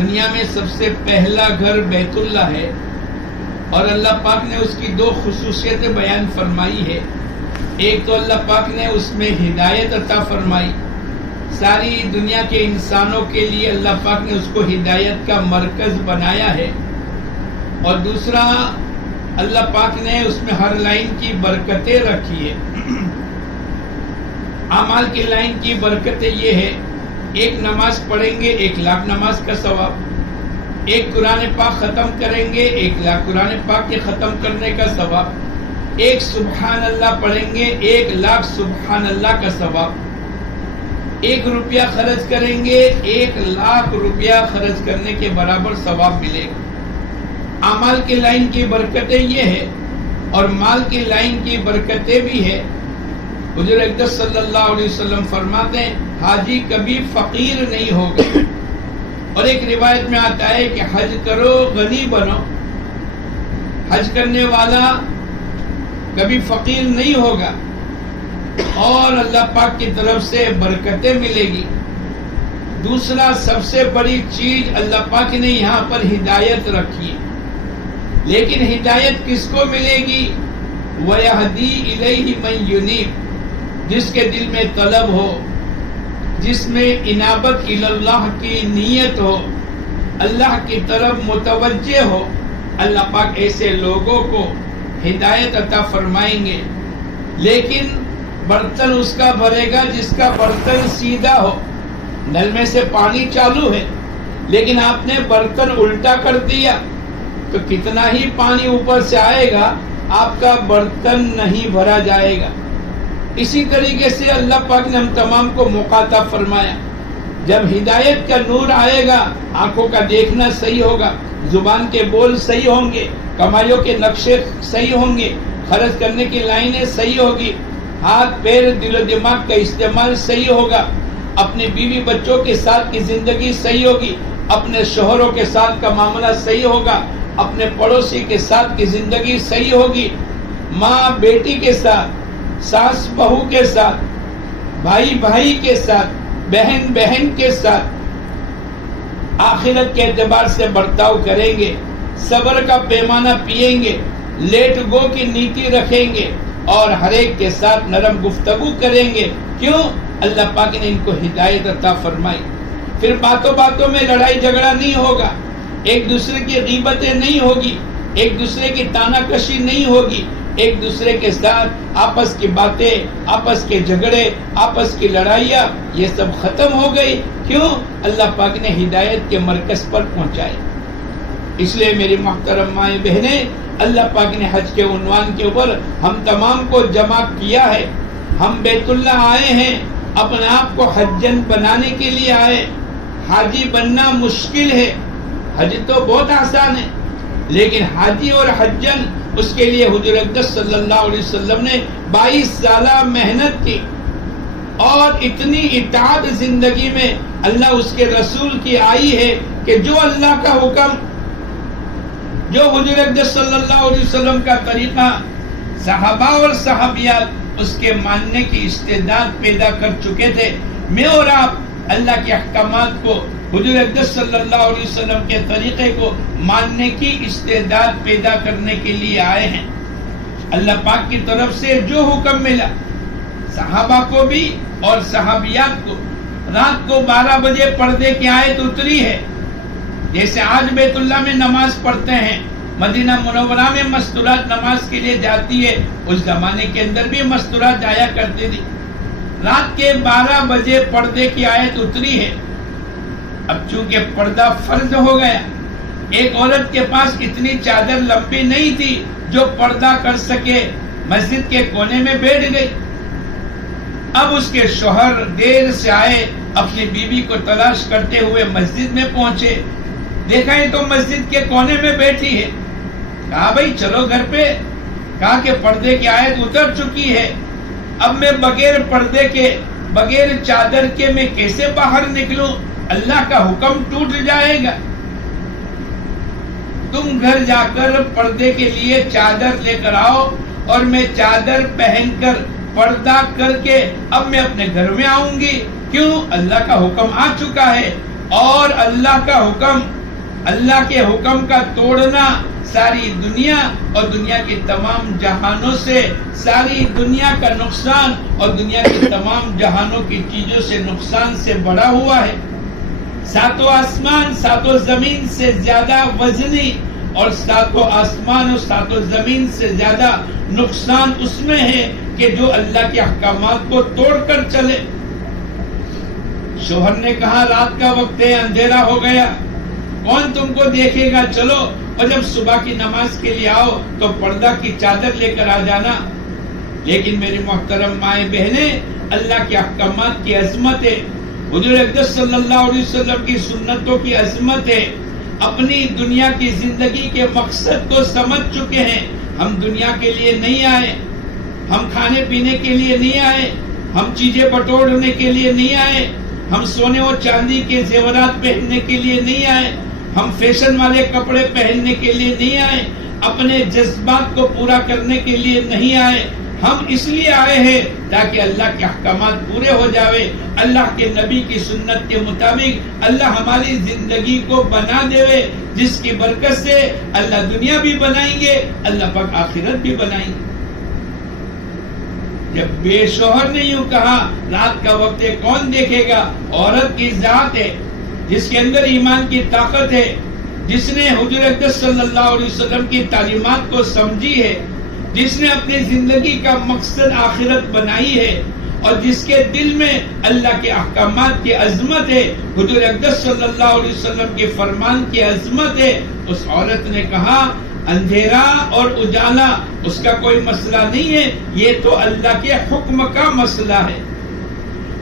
دنیا میں سب سے پہلا گھر بیت اللہ ہے، اور اللہ پاک نے اس کی دو خصوصیتیں بیان فرمائی ہے۔ ایک تو اللہ پاک نے اس میں ہدایت عطا فرمائی، ساری دنیا کے انسانوں کے لیے اللہ پاک نے اس کو ہدایت کا مرکز بنایا ہے، اور دوسرا اللہ پاک نے اس میں ہر لائن کی برکتیں رکھی ہے۔ اعمال کی لائن کی برکتیں یہ ہے، ایک نماز پڑھیں گے 1,00,000 نماز کا ثواب، ایک قرآن پاک ختم کریں گے 1,00,000 قرآن پاک کے ختم کرنے کا ثواب، ایک سبحان اللہ پڑھیں گے 1,00,000 سبحان اللہ کا ثواب، 1 روپیہ خرچ کریں گے 1,00,000 روپیہ خرچ کرنے کے برابر ثواب ملے گا۔ اعمال کی لائن کی برکتیں یہ ہے، اور مال کی لائن کی برکتیں بھی ہے۔ حضور اقدس صلی اللہ علیہ وسلم فرماتے ہیں حاجی کبھی فقیر نہیں ہوگا، اور ایک روایت میں آتا ہے کہ حج کرو غنی بنو، حج کرنے والا کبھی فقیر نہیں ہوگا، اور اللہ پاک کی طرف سے برکتیں ملے گی۔ دوسرا سب سے بڑی چیز اللہ پاک نے یہاں پر ہدایت رکھی ہے، لیکن ہدایت کس کو ملے گی؟ وَيَهْدِي إِلَيْهِ مَن يُنِيبُ، جس کے دل میں طلب ہو، جس میں انابت اللہ کی نیت ہو، اللہ کی طرف متوجہ ہو، اللہ پاک ایسے لوگوں کو ہدایت عطا فرمائیں گے۔ لیکن برتن اس کا بھرے گا جس کا برتن سیدھا ہو، نل میں سے پانی چالو ہے لیکن آپ نے برتن الٹا کر دیا تو کتنا ہی پانی اوپر سے آئے گا، آپ کا برتن نہیں بھرا جائے گا۔ اسی طریقے سے اللہ پاک نے ہم تمام کو مخاطب فرمایا، جب ہدایت کا نور آئے گا، آنکھوں کا دیکھنا صحیح ہوگا، زبان کے بول صحیح ہوں گے، کمائیوں کے نقشے صحیح ہوں گے، خرچ کرنے کی لائنیں صحیح ہوگی، ہاتھ پیر دل و دماغ کا استعمال صحیح ہوگا، اپنے بیوی بچوں کے ساتھ کی زندگی صحیح ہوگی، اپنے شوہروں کے ساتھ کا معاملہ صحیح ہوگا، اپنے پڑوسی کے ساتھ کی زندگی صحیح ہوگی، ماں بیٹی کے ساتھ، ساس بہو کے ساتھ، بھائی بھائی کے ساتھ، بہن بہن کے ساتھ آخرت کے اعتبار سے برتاؤ کریں گے، صبر کا پیمانہ پئیں گے، لیٹ گو کی نیتی رکھیں گے، اور ہر ایک کے ساتھ نرم گفتگو کریں گے۔ کیوں؟ اللہ پاک نے ان کو ہدایت عطا فرمائی۔ پھر باتوں باتوں میں لڑائی جھگڑا نہیں ہوگا، ایک دوسرے کی غیبتیں نہیں ہوگی، ایک دوسرے کی تانا کشی نہیں ہوگی، ایک دوسرے کے ساتھ آپس کی باتیں، آپس کے جھگڑے، آپس کی لڑائیاں یہ سب ختم ہو گئی۔ کیوں؟ اللہ پاک نے ہدایت کے مرکز پر پہنچائے۔ اس لیے میری محترم مائیں بہنیں، اللہ پاک نے حج کے عنوان کے اوپر ہم تمام کو جمع کیا ہے۔ ہم بیت اللہ آئے ہیں، اپنے آپ کو حجن بنانے کے لیے آئے۔ حاجی بننا مشکل ہے، حج تو بہت آسان ہے، لیکن حاجی اور حجن اس کے لیے حضور اقدس صلی اللہ علیہ وسلم نے 22 سالہ محنت کی، اور اتنی اطاعت زندگی میں اللہ اس کے رسول کی آئی ہے کہ جو اللہ کا حکم، جو حضور اقدس صلی اللہ علیہ وسلم کا طریقہ، صحابہ اور صحابیات اس کے ماننے کی استعداد پیدا کر چکے تھے۔ میں اور آپ اللہ کے احکامات کو، حضور اقدس صلی اللہ علیہ وسلم کے طریقے کو ماننے کی استعداد پیدا کرنے کے لیے آئے ہیں۔ اللہ پاک کی طرف سے جو حکم ملا صحابہ کو بھی اور صحابیات کو، رات کو 12 بجے پردے کی آیت اتری ہے، جیسے آج بیت اللہ میں نماز پڑھتے ہیں، مدینہ منورہ میں مستورات نماز کے لیے جاتی ہے، اس زمانے کے اندر بھی مستورات جایا کرتی تھی۔ رات کے 12 بجے پردے کی آیت اتری ہے۔ اب چونکہ پردہ فرض ہو گیا، ایک عورت کے پاس اتنی چادر لمبی نہیں تھی جو پردہ کر سکے، مسجد کے کونے میں بیٹھ گئی۔ اب اس کے شوہر دیر سے آئے، اپنی بیوی کو تلاش کرتے ہوئے مسجد میں پہنچے، دیکھا یہ تو مسجد کے کونے میں بیٹھی ہے۔ کہا بھائی چلو گھر پہ، کہا کہ پردے کی آیت اتر چکی ہے، اب میں بغیر پردے کے، بغیر چادر کے میں کیسے باہر نکلوں؟ اللہ کا حکم ٹوٹ جائے گا۔ تم گھر جا کر پردے کے لیے چادر لے کر آؤ، اور میں چادر پہن کر پردہ کر کے اب میں اپنے گھر میں آؤں گی۔ کیوں؟ اللہ کا حکم آ چکا ہے۔ اور اللہ کا حکم، اللہ کے حکم کا توڑنا ساری دنیا اور دنیا کے تمام جہانوں سے، ساری دنیا کا نقصان اور دنیا کے تمام جہانوں کی چیزوں سے نقصان سے بڑا ہوا ہے۔ ساتوں آسمان ساتوں زمین سے زیادہ وزنی اور ساتوں آسمان اور ساتوں زمین سے زیادہ نقصان اس میں ہے کہ جو اللہ کے احکامات کو توڑ کر چلے۔ شوہر نے کہا رات کا وقت ہے، اندھیرا ہو گیا، کون تم کو دیکھے گا، چلو اور جب صبح کی نماز کے لیے آؤ تو پردہ کی چادر لے کر آ جانا۔ لیکن میری محترم مائیں بہنیں، اللہ کے احکامات کی عظمت ہے، حضور اقدس صلی اللہ علیہ وسلم کی سنتوں کی عظمت ہے، اپنی دنیا کی زندگی کے مقصد کو سمجھ چکے ہیں۔ ہم دنیا کے لیے نہیں آئے، ہم کھانے پینے کے لیے نہیں آئے، ہم چیزیں بٹورنے کے لیے نہیں آئے، ہم سونے اور چاندی کے زیورات پہننے کے لیے نہیں آئے، ہم فیشن والے کپڑے پہننے کے لیے نہیں آئے، اپنے جذبات کو پورا کرنے کے لیے نہیں آئے، ہم اس لیے آئے ہیں تاکہ اللہ کے احکامات پورے ہو جاوے، اللہ کے نبی کی سنت کے مطابق اللہ ہماری زندگی کو بنا دے، جس کی برکت سے اللہ دنیا بھی بنائیں گے، اللہ پاک آخرت بھی بنائیں گے۔ جب بے شوہر نے یوں کہا رات کا وقت ہے، کون دیکھے گا، عورت کی ذات ہے جس کے اندر ایمان کی طاقت ہے، جس نے حضور اقدس صلی اللہ علیہ وسلم کی تعلیمات کو سمجھی ہے، جس نے اپنی زندگی کا مقصد آخرت بنائی ہے، اور جس کے دل میں اللہ کے احکامات کی عظمت ہے، حضور اقدس صلی اللہ علیہ وسلم کے فرمان کی عظمت ہے، اس عورت نے کہا اندھیرا اور اجالا اس کا کوئی مسئلہ نہیں ہے، یہ تو اللہ کے حکم کا مسئلہ ہے،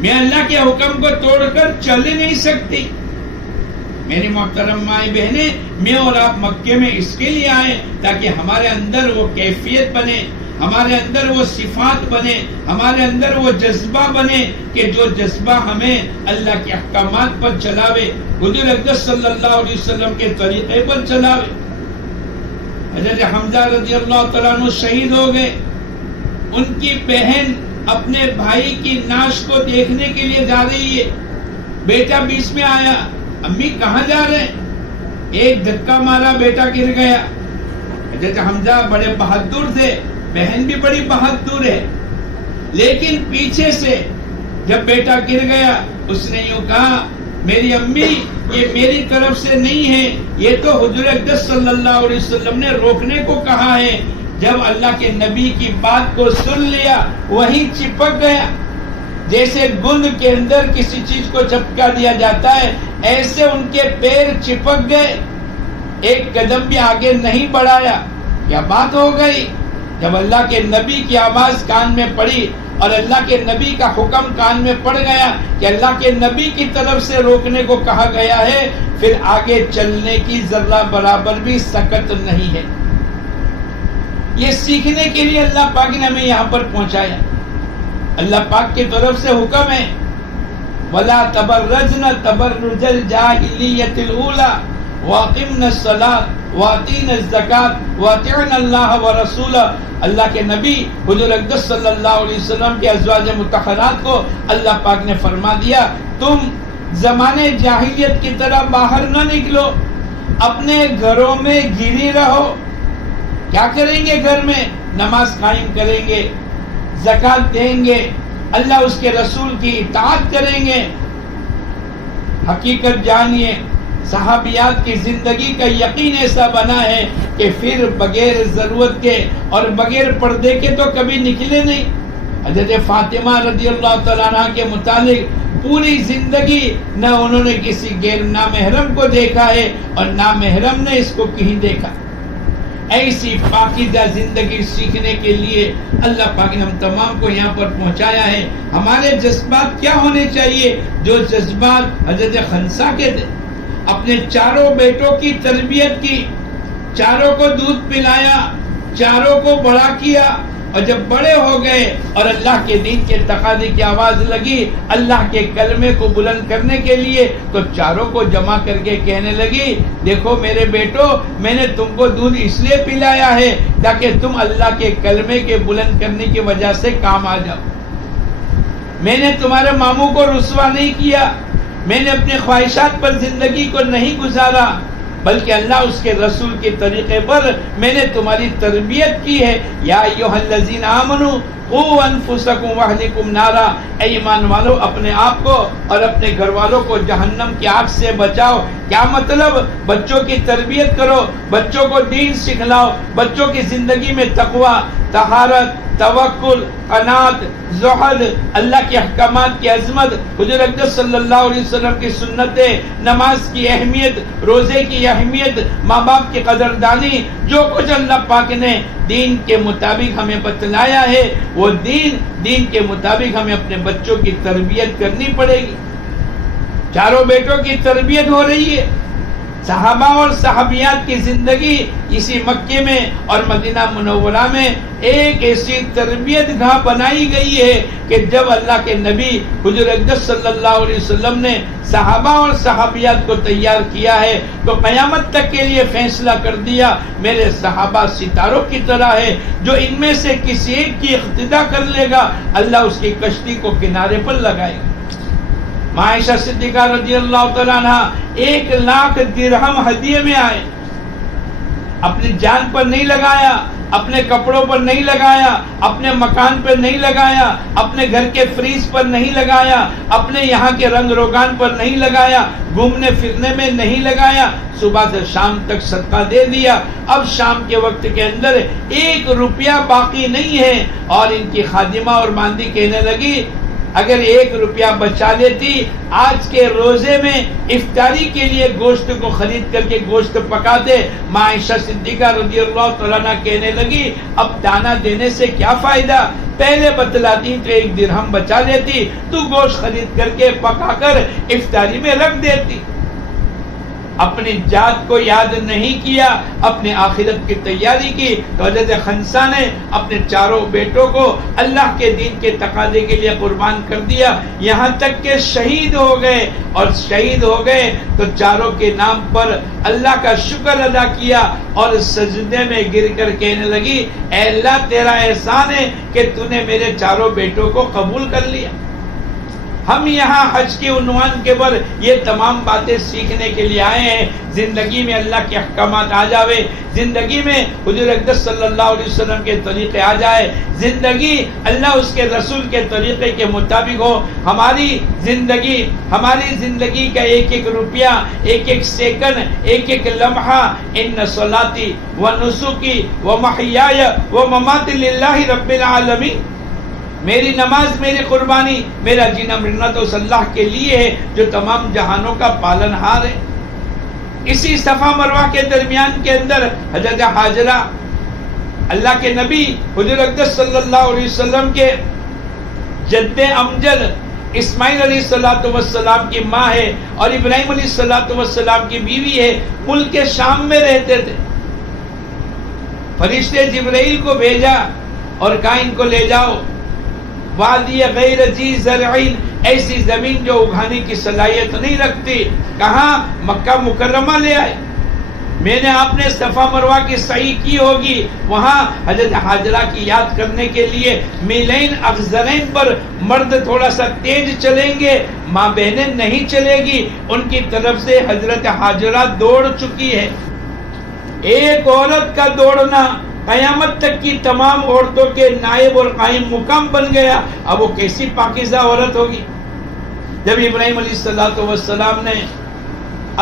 میں اللہ کے حکم کو توڑ کر چل نہیں سکتی۔ میری محترم مائیں بہنیں، میں اور آپ مکے میں اس کے لیے آئے تاکہ ہمارے اندر وہ کیفیت بنے، ہمارے اندر وہ صفات بنے، ہمارے اندر وہ جذبہ بنے کہ جو جذبہ ہمیں اللہ کے احکامات پر چلاوے، حضور اقدس صلی اللہ علیہ وسلم کے طریقے پر چلاوے۔ حضرت حمزہ رضی اللہ تعالیٰ عنہ شہید ہو گئے، ان کی بہن اپنے بھائی کی نعش کو دیکھنے کے لیے جا رہی ہے، بیٹا بیچ میں آیا، امی کہاں جا رہے ہیں؟ ایک دھکا مارا، بیٹا گر گیا۔ حضرت حمزہ بڑے بہادر تھے، بہن بھی بڑی بہادر ہے، لیکن پیچھے سے جب بیٹا گر گیا اس نے یوں کہا میری امی یہ میری طرف سے نہیں ہے، یہ تو حضور اقدس صلی اللہ علیہ وسلم نے روکنے کو کہا ہے۔ جب اللہ کے نبی کی بات کو سن لیا وہیں چپک گیا، جیسے گند کے اندر کسی چیز کو چپکا دیا جاتا ہے، ایسے ان کے پیر چپک گئے، ایک قدم بھی آگے نہیں بڑھایا۔ کیا بات ہو گئی؟ جب اللہ کے نبی کی آواز کان میں پڑی اور اللہ کے نبی کا حکم کان میں پڑ گیا کہ اللہ کے نبی کی طرف سے روکنے کو کہا گیا ہے، پھر آگے چلنے کی ذرہ برابر بھی سکت نہیں ہے۔ یہ سیکھنے کے لیے اللہ پاک نے ہمیں یہاں پر پہنچایا۔ اللہ پاک کی طرف سے حکم ہے وَلَا تَبَرَّجْنَ تَبَرُّجَ الْجَاهِلِيَّةِ الْأُولَى وَأَقِمْنَ الصَّلَاةَ وَآتِينَ الزَّكَاةَ وَأَطِعْنَ اللَّهَ وَرَسُولَهُ۔ اللہ کے نبی حضور اقدس صلی اللہ علیہ وسلم کے ازواج مطہرات کو اللہ پاک نے فرما دیا تم زمانے جاہلیت کی طرح باہر نہ نکلو، اپنے گھروں میں گھری رہو۔ کیا کریں گے؟ گھر میں نماز قائم کریں گے، زکوٰۃ دیں گے، اللہ اس کے رسول کی اطاعت کریں گے۔ حقیقت جانیے، صحابیات کی زندگی کا یقین ایسا بنا ہے کہ پھر بغیر ضرورت کے اور بغیر پردے کے تو کبھی نکلے نہیں۔ حضرت فاطمہ رضی اللہ تعالیٰ عنہ کے متعلق پوری زندگی نہ انہوں نے کسی غیر نامحرم کو دیکھا ہے اور نامحرم نے اس کو کہیں دیکھا۔ ایسی پاکیزہ زندگی سیکھنے کے لیے اللہ پاک نے ہم تمام کو یہاں پر پہنچایا ہے۔ ہمارے جذبات کیا ہونے چاہیے؟ جو جذبات حضرت خنسا کے تھے، اپنے چاروں بیٹوں کی تربیت کی، چاروں کو دودھ پلایا، چاروں کو بڑا کیا، اور جب بڑے ہو گئے اور اللہ کے دین کے تقاضے کی آواز لگی اللہ کے کلمے کو بلند کرنے کے لیے، تو چاروں کو جمع کر کے کہنے لگی دیکھو میرے بیٹو، میں نے تم کو دودھ اس لیے پلایا ہے تاکہ تم اللہ کے کلمے کے بلند کرنے کی وجہ سے کام آ جاؤ۔ میں نے تمہارے ماموں کو رسوا نہیں کیا، میں نے اپنے خواہشات پر زندگی کو نہیں گزارا، بلکہ اللہ اس کے رسول کے طریقے پر میں نے تمہاری تربیت کی ہے۔ یا ایھا الذین آمنوا قوا انفسکم واہلکم نارا، اے ایمان والو اپنے آپ کو اور اپنے گھر والوں کو جہنم کی آگ سے بچاؤ۔ کیا مطلب؟ بچوں کی تربیت کرو، بچوں کو دین سکھلاؤ، بچوں کی زندگی میں تقوی، طہارت، توکل، قناعت، زہد، اللہ کے احکامات کی عظمت، حضور اقدس صلی اللہ علیہ وسلم کی سنتیں، نماز کی اہمیت، روزے کی اہمیت، ماں باپ کی قدردانی، جو کچھ اللہ پاک نے دین کے مطابق ہمیں بتلایا ہے وہ دین کے مطابق ہمیں اپنے بچوں کی تربیت کرنی پڑے گی۔ چاروں بیٹوں کی تربیت ہو رہی ہے۔ صحابہ اور صحابیات کی زندگی اسی مکے میں اور مدینہ منورہ میں ایک ایسی تربیت گاہ بنائی گئی ہے کہ جب اللہ کے نبی حضور اقدس صلی اللہ علیہ وسلم نے صحابہ اور صحابیات کو تیار کیا ہے تو قیامت تک کے لیے فیصلہ کر دیا میرے صحابہ ستاروں کی طرح ہے، جو ان میں سے کسی ایک کی اقتدا کر لے گا اللہ اس کی کشتی کو کنارے پر لگائے گا۔ عائشہ صدیقہ رضی اللہ تعالیٰ عنہ 1,00,000 درہم ہدیے میں آئے، اپنی جان پر نہیں لگایا، اپنے کپڑوں پر نہیں لگایا، اپنے مکان پر نہیں لگایا، اپنے گھر کے فریج پر نہیں لگایا، اپنے یہاں کے رنگ روگان پر نہیں لگایا، گھومنے پھرنے میں نہیں لگایا، صبح سے شام تک صدقہ دے دیا۔ اب شام کے وقت کے اندر 1 روپیہ باقی نہیں ہے، اور ان کی خادمہ اور باندی کہنے لگی اگر 1 روپیہ بچا لیتی آج کے روزے میں افطاری کے لیے گوشت کو خرید کر کے گوشت پکا دے۔ عائشہ صدیقہ رضی اللہ تعالیٰ عنہ کہنے لگی اب دانا دینے سے کیا فائدہ، پہلے بتلاتی تو 1 درہم بچا لیتی، تو گوشت خرید کر کے پکا کر افطاری میں رکھ دیتی۔ اپنی ذات کو یاد نہیں کیا، اپنے آخرت کی تیاری کی، تو حضرت خنسا نے اپنے چاروں بیٹوں کو اللہ کے دین کے تقاضے کے لیے قربان کر دیا، یہاں تک کہ شہید ہو گئے، اور شہید ہو گئے تو چاروں کے نام پر اللہ کا شکر ادا کیا اور سجدے میں گر کر کہنے لگی اے اللہ تیرا احسان ہے کہ تو نے میرے چاروں بیٹوں کو قبول کر لیا۔ ہم یہاں حج کے عنوان کے پر یہ تمام باتیں سیکھنے کے لیے آئے ہیں، زندگی میں اللہ کے احکامات آ جاوے، زندگی میں حضور اقدس صلی اللہ علیہ وسلم کے طریقے آ جائے، زندگی اللہ اس کے رسول کے طریقے کے مطابق ہو۔ ہماری زندگی کا 1 روپیہ، 1 سیکنڈ، 1 لمحہ ان صلاتی و نسکی و محیای و مماتی للہ رب العالمین، میری نماز، میری قربانی، میرا جینا مرنا تو اس اللہ کے لیے ہے جو تمام جہانوں کا پالن ہار ہے۔ اسی صفا مروہ کے درمیان کے اندر حضرت حاجرہ اللہ کے نبی حضور اقدس صلی اللہ علیہ وسلم کے جد امجد اسماعیل علیہ السلام کی ماں ہے اور ابراہیم علیہ السلام کی بیوی ہے، ملک شام میں رہتے تھے۔ فرشتے جبرائیل کو بھیجا اور کہا ان کو لے جاؤ وادی غیر ذی زرعین، ایسی زمین جو اگانے کی صلاحیت نہیں رکھتی، کہاں؟ مکہ مکرمہ لے آئے۔ میں نے آپ نے صفا مروہ کی سعی کی ہوگی، وہاں حضرت حاجرہ کی یاد کرنے کے لیے میلین اخضرین پر مرد تھوڑا سا تیز چلیں گے، ماں بہنیں نہیں چلے گی، ان کی طرف سے حضرت حاجرہ دوڑ چکی ہے۔ ایک عورت کا دوڑنا قیامت تک کی تمام عورتوں کے نائب اور قائم مقام بن گیا، اب وہ کیسی پاکیزہ عورت ہوگی۔ جب ابراہیم علیہ السلام نے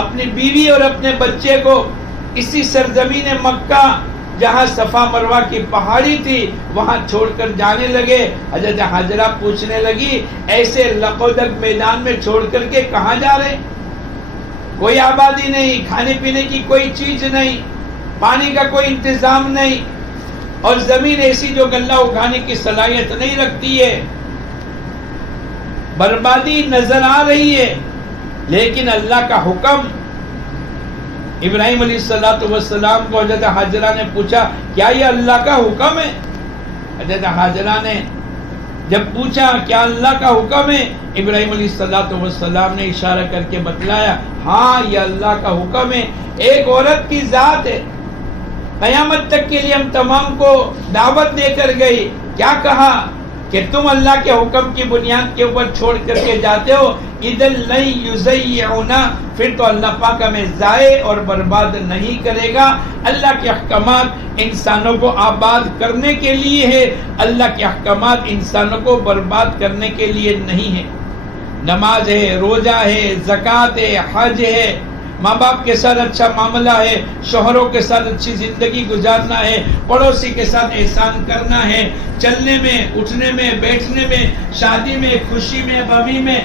اپنی بیوی اور اپنے بچے کو اسی سرزمین مکہ جہاں صفا مروہ کی پہاڑی تھی وہاں چھوڑ کر جانے لگے، حضرت حاجرہ پوچھنے لگی ایسے لقودک میدان میں چھوڑ کر کے کہاں جا رہے؟ کوئی آبادی نہیں، کھانے پینے کی کوئی چیز نہیں، پانی کا کوئی انتظام نہیں، اور زمین ایسی جو غلہ اگانے کی صلاحیت نہیں رکھتی ہے، بربادی نظر آ رہی ہے۔ لیکن اللہ کا حکم، ابراہیم علیہ السلام کو حضرت حاجرہ نے پوچھا کیا یہ اللہ کا حکم ہے؟ حضرت حاجرہ نے جب پوچھا کیا اللہ کا حکم ہے، ابراہیم علیہ السلام نے اشارہ کر کے بتلایا ہاں یہ اللہ کا حکم ہے، ایک عورت کی ذات ہے، قیامت تک کے لیے ہم تمام کو دعوت دے کر گئی۔ کیا کہا کہ کہ تم اللہ کے حکم کی بنیاد کے اوپر چھوڑ کر کے جاتے ہو، اذا لن یضیعونا، پھر تو اللہ پاک ہمیں ضائع اور برباد نہیں کرے گا۔ اللہ کے احکامات انسانوں کو آباد کرنے کے لیے ہے، اللہ کے احکامات انسانوں کو برباد کرنے کے لیے نہیں ہے۔ نماز ہے، روزہ ہے، زکوٰۃ ہے، حج ہے، ماں باپ کے ساتھ اچھا معاملہ ہے، شوہروں کے ساتھ اچھی زندگی گزارنا ہے، پڑوسی کے ساتھ احسان کرنا ہے، چلنے میں، اٹھنے میں، بیٹھنے میں، شادی میں، خوشی میں، غمی میں،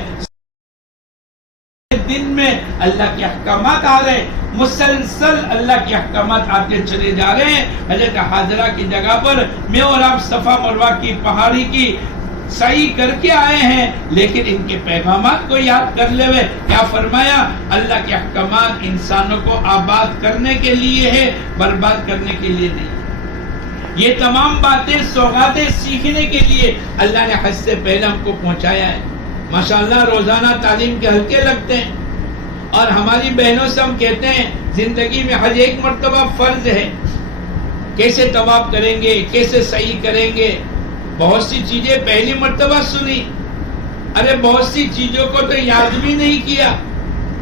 دن میں اللہ کے احکامات آ رہے ہیں، مسلسل اللہ کے احکامات آتے چلے جا رہے ہیں۔ حضرت حاجرہ کی جگہ پر میں اور آپ صفا مروہ کی پہاڑی کی سعی کر کے آئے ہیں، لیکن ان کے پیغامات کو یاد کر لے ہوئے کیا فرمایا؟ اللہ کے احکامات انسانوں کو آباد کرنے کے لیے ہے، برباد کرنے کے لیے نہیں۔ یہ تمام باتیں سوغاتیں سیکھنے کے لیے اللہ نے حج سے پہلے ہم کو پہنچایا ہے۔ ماشاءاللہ روزانہ تعلیم کے حلقے لگتے ہیں، اور ہماری بہنوں سے ہم کہتے ہیں زندگی میں حج ایک مرتبہ فرض ہے، کیسے طواف کریں گے، کیسے سعی کریں گے۔ بہت سی چیزیں پہلی مرتبہ سنی، ارے بہت سی چیزوں کو تو یاد بھی نہیں کیا،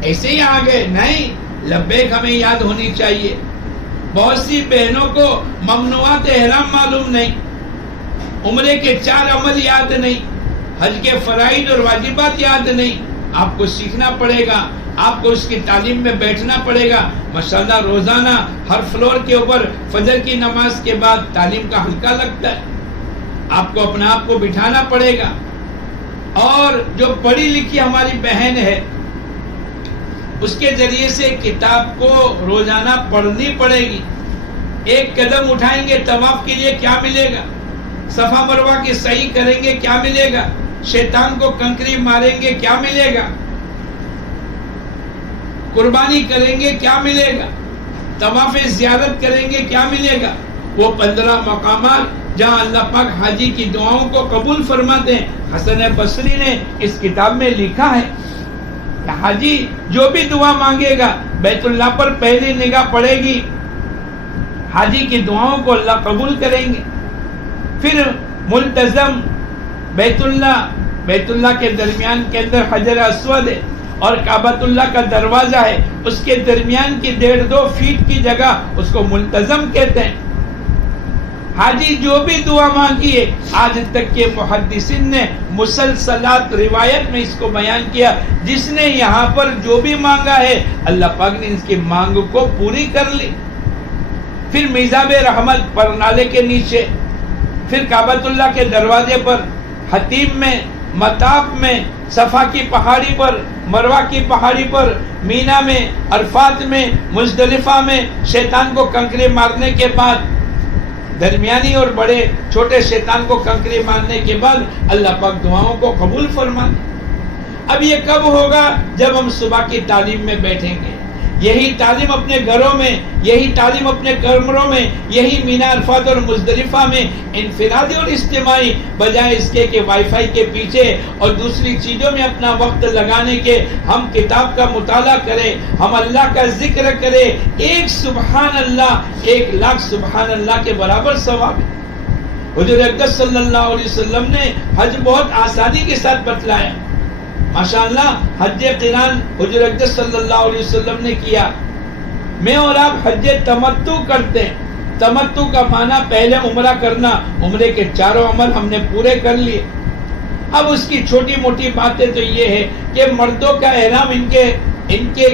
ایسے ہی آگے نہیں، لبیک ہمیں یاد ہونی چاہیے۔ بہت سی بہنوں کو ممنوعات احرام معلوم نہیں، عمرے کے 4 عمل یاد نہیں، حج کے فرائض اور واجبات یاد نہیں۔ آپ کو سیکھنا پڑے گا، آپ کو اس کی تعلیم میں بیٹھنا پڑے گا۔ ماشاءاللہ روزانہ ہر فلور کے اوپر فجر کی نماز کے بعد تعلیم کا حلقہ لگتا ہے، آپ کو اپنا آپ کو بٹھانا پڑے گا۔ اور جو پڑھی لکھی ہماری بہن ہے، اس کے ذریعے سے کتاب کو روزانہ پڑھنی پڑے گی۔ ایک قدم اٹھائیں گے طواف کے لیے کیا ملے گا، صفا مروہ کی سعی کریں گے کیا ملے گا، شیطان کو کنکری ماریں گے کیا ملے گا، قربانی کریں گے کیا ملے گا، طواف زیارت کریں گے کیا ملے گا۔ وہ 15 مقامات جہاں اللہ پاک حاجی کی دعاؤں کو قبول فرماتے ہیں۔ حسن بصری نے اس کتاب میں لکھا ہے کہ حاجی جو بھی دعا مانگے گا بیت اللہ پر پہلی نگاہ پڑے گی، حاجی کی دعاؤں کو اللہ قبول کریں گے۔ پھر ملتزم بیت اللہ کے درمیان کے اندر حجر اسود ہے اور کعبۃ اللہ کا دروازہ ہے، اس کے درمیان کی 1.5-2 فیٹ کی جگہ اس کو ملتزم کہتے ہیں۔ حاجی جو بھی دعا مانگی ہے، آج تک کے محدثین نے مسلسلات روایت میں اس کو بیان کیا، جس نے یہاں پر جو بھی مانگا ہے اللہ پاک نے اس کی مانگ کو پوری کر لی۔ پھر میزاب رحمت پر نالے کے نیچے، پھر کعبۃ اللہ کے دروازے پر، حتیم میں، مطاف میں، صفا کی پہاڑی پر، مروہ کی پہاڑی پر، مینا میں، عرفات میں، مزدلفہ میں، شیطان کو کنکری مارنے کے بعد، درمیانی اور بڑے چھوٹے شیطان کو کنکری مارنے کے بعد اللہ پاک دعاؤں کو قبول فرمانے۔ اب یہ کب ہوگا؟ جب ہم صبح کی تعلیم میں بیٹھیں گے۔ یہی تعلیم اپنے گھروں میں، یہی تعلیم اپنے کمروں میں، یہی مینا، عرفات اور مزدلفہ میں انفرادی اور اجتماعی، بجائے اس کے کہ وائی فائی کے پیچھے اور دوسری چیزوں میں اپنا وقت لگانے کے ہم کتاب کا مطالعہ کریں، ہم اللہ کا ذکر کریں۔ 1 سبحان اللہ 1,00,000 سبحان اللہ کے برابر ثواب ہے۔ حضور اقدس صلی اللہ علیہ وسلم نے حج بہت آسانی کے ساتھ بتلایا۔ ماشاءاللہ حج قران حضور اقدس صلی اللہ علیہ وسلم نے کیا۔ میں اور آپ حج تمتع کرتے ہیں۔ تمتع کا معنی پہلے عمرہ کرنا، عمرے کے 4 عمل ہم نے پورے کر لیے۔ اب اس کی چھوٹی موٹی باتیں تو یہ ہے کہ مردوں کا احرام ان کے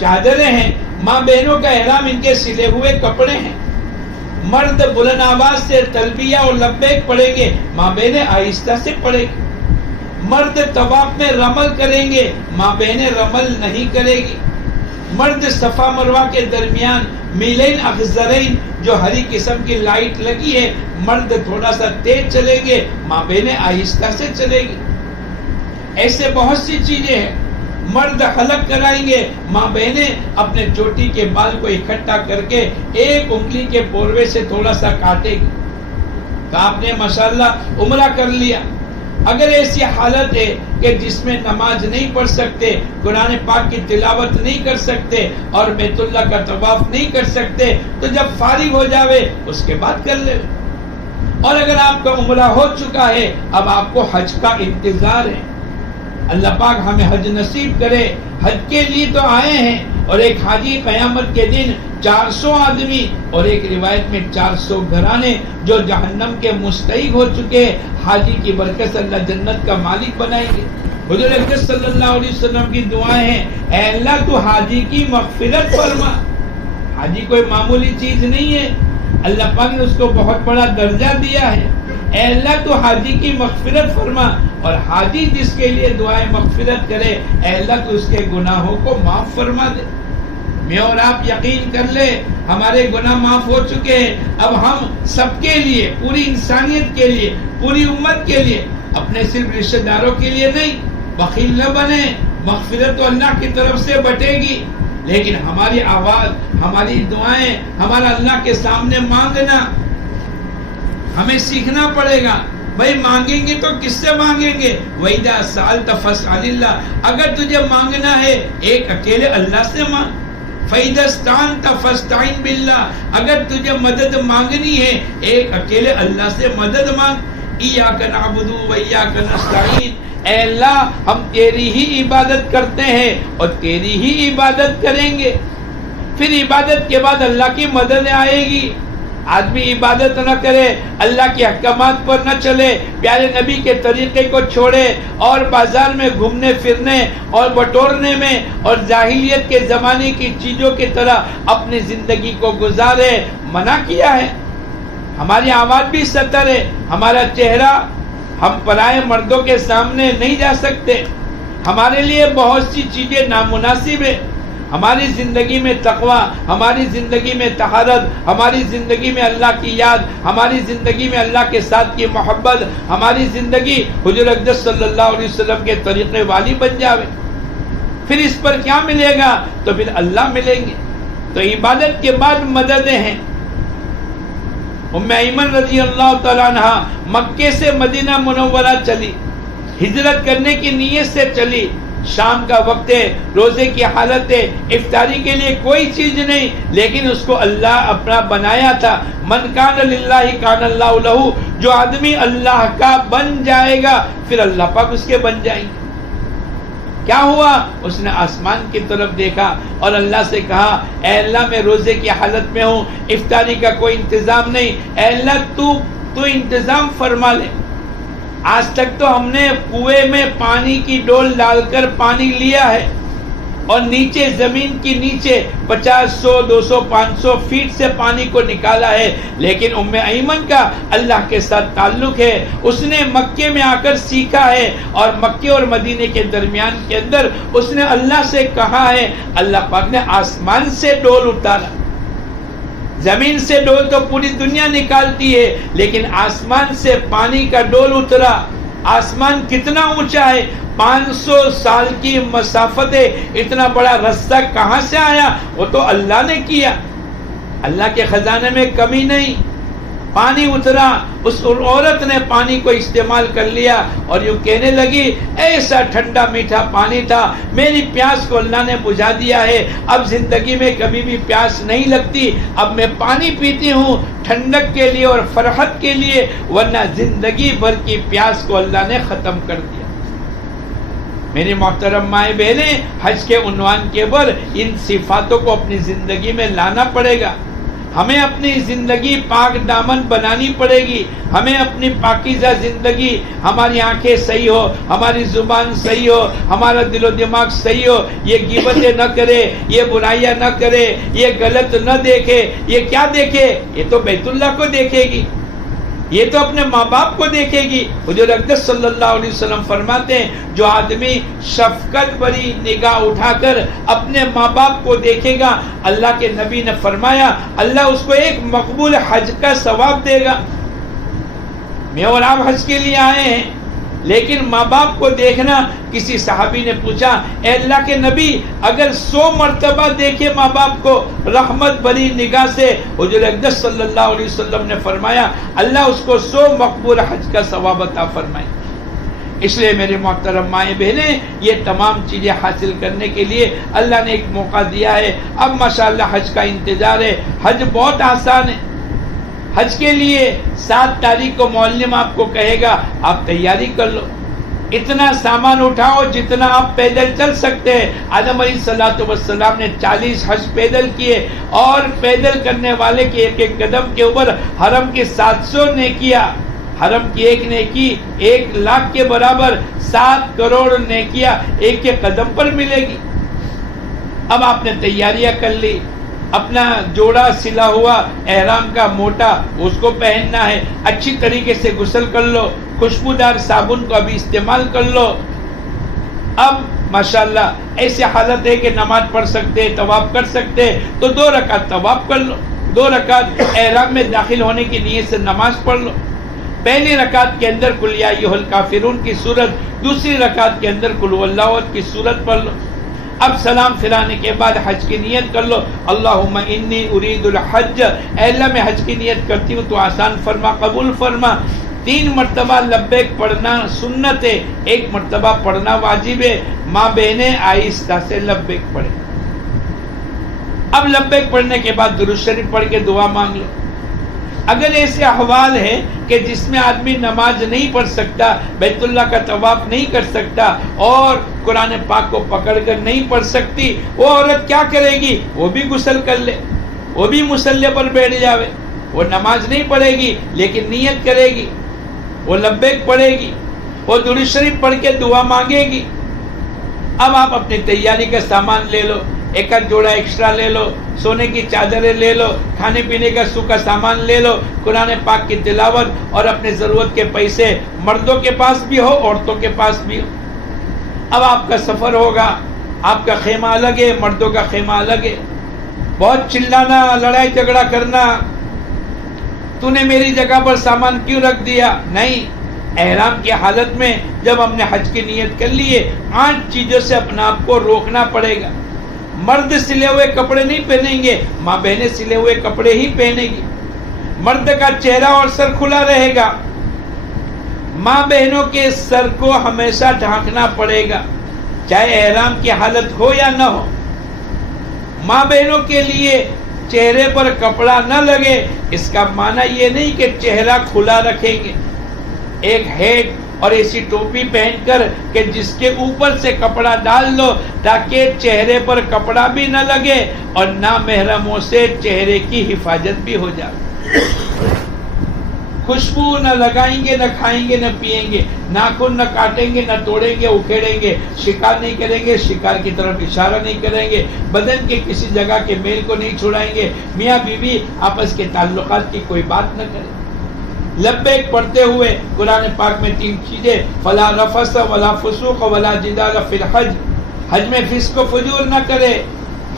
چادریں ہیں، ماں بہنوں کا احرام ان کے سلے ہوئے کپڑے ہیں۔ مرد بلند آواز سے تلبیہ اور لبیک پڑھیں گے، ماں بہنیں آہستہ سے پڑھیں گے۔ مرد طواف میں رمل کریں گے، ماں بہنیں رمل نہیں کرے گی۔ مرد صفا مروہ کے درمیان میلین اخضرین جو ہری قسم کی لائٹ لگی ہے، مرد تھوڑا سا تیز چلیں گے، ماں بہنیں آہستہ سے چلے گی۔ ایسے بہت سی چیزیں ہیں۔ مرد حلق کرائیں گے، ماں بہنیں اپنے چوٹی کے بال کو اکٹھا کر کے 1 انگلی کے پوروے سے تھوڑا سا کاٹے گی۔ تو آپ نے ماشاءاللہ عمرہ کر لیا۔ اگر ایسی حالت ہے کہ جس میں نماز نہیں پڑھ سکتے، قرآن پاک کی تلاوت نہیں کر سکتے اور بیت اللہ کا طواف نہیں کر سکتے، تو جب فارغ ہو جاوے اس کے بعد کر لے۔ اور اگر آپ کا عمرہ ہو چکا ہے اب آپ کو حج کا انتظار ہے. اللہ پاک ہمیں حج نصیب کرے. حج کے لیے تو آئے ہیں اور ایک حاجی قیامت کے دن 400 آدمی اور ایک روایت میں 400 گھرانے جو جہنم کے مستحق ہو چکے حاجی کی برکت سے اللہ جنت کا مالک بنائیں گے. حضور اقدس صلی اللہ علیہ وسلم کی دعائیں ہیں اے اللہ تو حاجی کی مغفرت فرما. حاجی کوئی معمولی چیز نہیں ہے, اللہ پاک نے اس کو بہت بڑا درجہ دیا ہے. اے اللہ تو حاجی کی مغفرت فرما, اور حاجی جس کے لیے دعائیں مغفرت کرے اے اللہ تو اس کے گناہوں کو معاف فرما دے. میں اور آپ یقین کر لے ہمارے گناہ معاف ہو چکے ہیں. اب ہم سب کے لیے, پوری انسانیت کے لیے, پوری امت کے لیے, اپنے صرف رشتہ داروں کے لیے نہیں, بخیل نہ بنے. مغفرت تو اللہ کی طرف سے بٹے گی, لیکن ہماری آواز, ہماری دعائیں, ہمارا اللہ کے سامنے مانگنا ہمیں سیکھنا پڑے گا. بھائی مانگیں گے تو کس سے مانگیں گے؟ وَإِذَا سَأَلْتَ فَاسْأَلِ اللَّهِ, اگر تجھے مانگنا ہے ایک اکیلے اللہ سے مانگ. فَإِذَا اسْتَعَنْتَ فَاسْتَعِنْ بِاللَّهِ, اگر تجھے مدد مانگنی ہے ایک اکیلے اللہ سے مدد مانگ. إِيَّاكَ نَعْبُدُ وَإِيَّاكَ نَسْتَعِينُ, اے اللہ ہم تیری ہی عبادت کرتے ہیں اور تیری ہی عبادت کریں گے. پھر عبادت کے بعد اللہ کی مدد آئے گی. آدمی عبادت نہ کرے, اللہ کے احکامات پر نہ چلے, پیارے نبی کے طریقے کو چھوڑے اور بازار میں گھومنے پھرنے اور بٹورنے میں اور جاہلیت کے زمانے کی چیزوں کی طرح اپنی زندگی کو گزارے, منع کیا ہے. ہماری آواز بھی ستر ہے, ہمارا چہرہ, ہم پرائے مردوں کے سامنے نہیں جا سکتے. ہمارے لیے بہت سی چیزیں نامناسب ہے. ہماری زندگی میں تقوی, ہماری زندگی میں طہارت, ہماری زندگی میں اللہ کی یاد, ہماری زندگی میں اللہ کے ساتھ کی محبت, ہماری زندگی حضور اقدس صلی اللہ علیہ وسلم کے طریقے والی بن جاوے. پھر اس پر کیا ملے گا؟ تو پھر اللہ ملیں گے. تو عبادت کے بعد مددیں ہیں. ام ایمن رضی اللہ تعالیٰ عنہ مکے سے مدینہ منورہ چلی, ہجرت کرنے کی نیت سے چلی. شام کا وقت ہے, روزے کی حالت ہے, افطاری کے لیے کوئی چیز نہیں, لیکن اس کو اللہ اپنا بنایا تھا. من کان للہ کان اللہ لہ, جو آدمی اللہ کا بن جائے گا پھر اللہ پاک اس کے بن جائیں گے. کیا ہوا؟ اس نے آسمان کی طرف دیکھا اور اللہ سے کہا اے اللہ میں روزے کی حالت میں ہوں, افطاری کا کوئی انتظام نہیں, اے اللہ تو انتظام فرما لے. آج تک تو ہم نے کنویں میں پانی کی ڈول ڈال کر پانی لیا ہے اور نیچے زمین کی نیچے 50 100 200 500 فیٹ سے پانی کو نکالا ہے, لیکن ام ایمن کا اللہ کے ساتھ تعلق ہے. اس نے مکے میں آ کر سیکھا ہے اور مکے اور مدینے کے درمیان کے اندر اس نے اللہ سے کہا ہے. اللہ پاک نے آسمان سے ڈول اتارا. زمین سے ڈول تو پوری دنیا نکالتی ہے, لیکن آسمان سے پانی کا ڈول اترا. آسمان کتنا اونچا ہے, 500 سال کی مسافت ہے. اتنا بڑا رستہ کہاں سے آیا؟ وہ تو اللہ نے کیا. اللہ کے خزانے میں کمی نہیں. پانی اترا, اس عورت نے پانی کو استعمال کر لیا اور یوں کہنے لگی ایسا ٹھنڈا میٹھا پانی تھا, میری پیاس کو اللہ نے بجھا دیا ہے. اب زندگی میں کبھی بھی پیاس نہیں لگتی. اب میں پانی پیتی ہوں ٹھنڈک کے لیے اور فرحت کے لیے, ورنہ زندگی بھر کی پیاس کو اللہ نے ختم کر دیا. میری محترم مائیں بہنیں, حج کے عنوان کے بر ان صفاتوں کو اپنی زندگی میں لانا پڑے گا. ہمیں اپنی زندگی پاک دامن بنانی پڑے گی. ہمیں اپنی پاکیزہ زندگی, ہماری آنکھیں صحیح ہو, ہماری زبان صحیح ہو, ہمارا دل و دماغ صحیح ہو, یہ غیبتیں نہ کرے, یہ برائیاں نہ کرے, یہ غلط نہ دیکھے. یہ کیا دیکھے؟ یہ تو بیت اللہ کو دیکھے گی, یہ تو اپنے ماں باپ کو دیکھے گی. حضور اقدس صلی اللہ علیہ وسلم فرماتے ہیں جو آدمی شفقت بری نگاہ اٹھا کر اپنے ماں باپ کو دیکھے گا, اللہ کے نبی نے فرمایا اللہ اس کو ایک مقبول حج کا ثواب دے گا. میں اور آپ حج کے لیے آئے ہیں, لیکن ماں باپ کو دیکھنا. کسی صحابی نے پوچھا اے اللہ کے نبی اگر 100 مرتبہ دیکھے ماں باپ کو رحمت بھری نگاہ سے, حضور اقدس صلی اللہ علیہ وسلم نے فرمایا اللہ اس کو 100 مقبول حج کا ثواب عطا فرمائے. اس لیے میرے محترم مائیں بہنیں, یہ تمام چیزیں حاصل کرنے کے لیے اللہ نے ایک موقع دیا ہے. اب ماشاءاللہ حج کا انتظار ہے. حج بہت آسان ہے. حج کے لیے 7 تاریخ کو معلم آپ کو کہے گا آپ تیاری کر لو، اتنا سامان اٹھاؤ جتنا آپ پیدل چل سکتے ہیں۔ آدم علیہ الصلوۃ والسلام نے 40 حج پیدل کیے، اور پیدل کرنے والے کے ایک ایک قدم کے اوپر حرم کی 700 نیکیاں، حرم کی ایک نیکی 1 لاکھ کے برابر 7 کروڑ نیکیاں ایک ایک قدم پر ملے گی۔ اب آپ نے تیاریاں کر لی، اپنا جوڑا سلا ہوا احرام کا موٹا اس کو پہننا ہے، اچھی طریقے سے غسل کر لو، خوشبودار صابن کو ابھی استعمال کر لو۔ اب ماشاءاللہ ایسی حالت ہے کہ نماز پڑھ سکتے، طواف کر سکتے، تو 2 رکعت طواف کر لو، 2 رکعت احرام میں داخل ہونے کی نیت سے نماز پڑھ لو۔ پہلی رکعت کے اندر قل یا ایھا الکافرون کی سورت، دوسری رکعت کے اندر قل هو اللہ احد کی سورت پڑھ لو۔ اب سلام پھرانے کے بعد حج کی نیت کر لو، اللہم انی ارید الحج، اے اللہ میں حج کی نیت کرتی ہوں تو آسان فرما، قبول فرما۔ 3 مرتبہ لبیک پڑھنا سنت ہے، 1 مرتبہ پڑھنا واجب ہے۔ ماں بہنیں آہستہ سے لبیک پڑھیں۔ اب لبیک پڑھنے کے بعد درود شریف پڑھ کے دعا مانگ لو۔ اگر ایسے احوال ہے کہ جس میں آدمی نماز نہیں پڑھ سکتا، بیت اللہ کا طواف نہیں کر سکتا، اور قرآن پاک کو پکڑ کر نہیں پڑھ سکتی، وہ عورت کیا کرے گی؟ وہ بھی غسل کر لے، وہ بھی مصلی پر بیٹھ جاوے، وہ نماز نہیں پڑھے گی لیکن نیت کرے گی، وہ لبیک پڑھے گی، وہ درود شریف پڑھ کے دعا مانگے گی۔ اب آپ اپنی تیاری کا سامان لے لو، 1 جوڑا ایکسٹرا لے لو، سونے کی چادریں لے لو، کھانے پینے کا سوکھا سامان لے لو، قرآن پاک کی تلاوت اور اپنے ضرورت کے پیسے، مردوں کے پاس بھی ہو عورتوں کے پاس بھی ہو۔ اب آپ کا سفر ہوگا، آپ کا خیمہ الگ ہے، مردوں کا خیمہ الگ ہے، بہت چلانا، لڑائی جھگڑا کرنا، تو نے میری جگہ پر سامان کیوں رکھ دیا؟ نہیں، احرام کی حالت میں جب ہم نے حج کی نیت کر لی ہے، 8 چیزوں سے اپنا آپ کو روکنا پڑے گا۔ مرد سلے ہوئے کپڑے نہیں پہنیں گے، ماں بہنیں سلے ہوئے کپڑے ہی پہنیں گی۔ مرد کا چہرہ اور سر کھلا رہے گا، ماں بہنوں کے سر کو ہمیشہ ڈھانکنا پڑے گا، چاہے احرام کی حالت ہو یا نہ ہو۔ ماں بہنوں کے لیے چہرے پر کپڑا نہ لگے، اس کا معنی یہ نہیں کہ چہرہ کھلا رکھیں گے، ایک ہیٹ اور ایسی ٹوپی پہن کر کہ جس کے اوپر سے کپڑا ڈال لو تاکہ چہرے پر کپڑا بھی نہ لگے اور نامحرموں سے چہرے کی حفاظت بھی ہو جائے۔ خوشبو نہ لگائیں گے، نہ کھائیں گے، نہ پیئیں گے، ناخن نہ کاٹیں گے، نہ توڑیں گے، اکھیڑیں گے، شکار نہیں کریں گے، شکار کی طرف اشارہ نہیں کریں گے، بدن کے کسی جگہ کے میل کو نہیں چھڑائیں گے، میاں بیوی آپس کے تعلقات کی کوئی بات نہ کریں۔ لبیک پڑھتے ہوئے قرآن پاک میں 3 چیزیں، فلا رفث ولا فسوق ولا جدال فی الحج، حج میں فسق و فجور نہ کرے،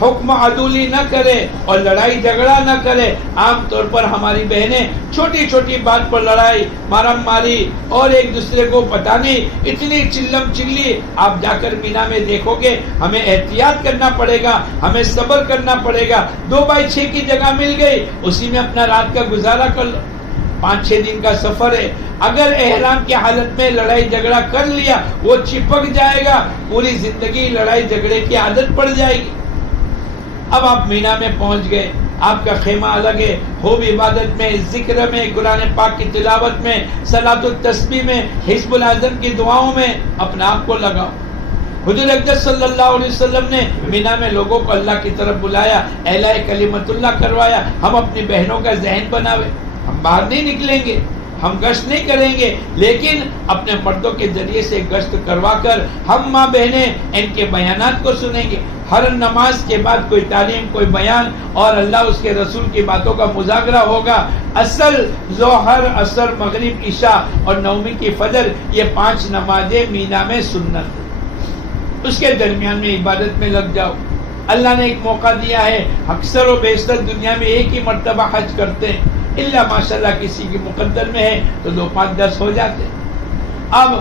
حکم عدولی نہ کرے اور لڑائی جھگڑا نہ کرے۔ عام طور پر ہماری بہنیں چھوٹی چھوٹی بات پر لڑائی مارم ماری اور ایک دوسرے کو پتہ نہیں اتنی چلم چلی، آپ جا کر مینا میں دیکھو گے ہمیں احتیاط کرنا پڑے گا، ہمیں صبر کرنا پڑے گا۔ 2x6 کی جگہ مل گئی، اسی میں اپنا رات کا گزارا کر لو۔ 5-6 دن کا سفر ہے، اگر احرام کی حالت میں لڑائی جھگڑا کر لیا وہ چپک جائے گا، پوری زندگی لڑائی جھگڑے کی عادت پڑ جائے گی۔ اب آپ مینا میں پہنچ گئے، آپ کا خیمہ الگ ہے، خوب عبادت میں، ذکر میں، قرآن پاک کی تلاوت میں، صلاۃ التسبیح میں، حزب الاعظم کی دعاؤں میں اپنا آپ کو لگاؤ۔ حضور اقدس صلی اللہ علیہ وسلم نے مینا میں لوگوں کو اللہ کی طرف بلایا، اعلاء کلمت اللہ کروایا۔ ہم اپنی بہنوں کا ذہن بناوے، ہم باہر نہیں نکلیں گے، ہم گشت نہیں کریں گے، لیکن اپنے مردوں کے ذریعے سے گشت کروا کر ہم ماں بہنیں ان کے بیانات کو سنیں گے۔ ہر نماز کے بعد کوئی تعلیم، کوئی بیان اور اللہ اس کے رسول کی باتوں کا مذاکرہ ہوگا۔ اصل ظہر، عصر، مغرب، عشاء اور نومی کی فجر، یہ 5 نمازیں مینا میں سنت، اس کے درمیان میں عبادت میں لگ جاؤ۔ اللہ نے ایک موقع دیا ہے، اکثر و بیشتر دنیا میں ایک ہی مرتبہ حج کرتے ہیں، اللہ ماشاءاللہ کسی کی مقدر میں ہے تو 2, 5, 10 ہو جاتے۔ اب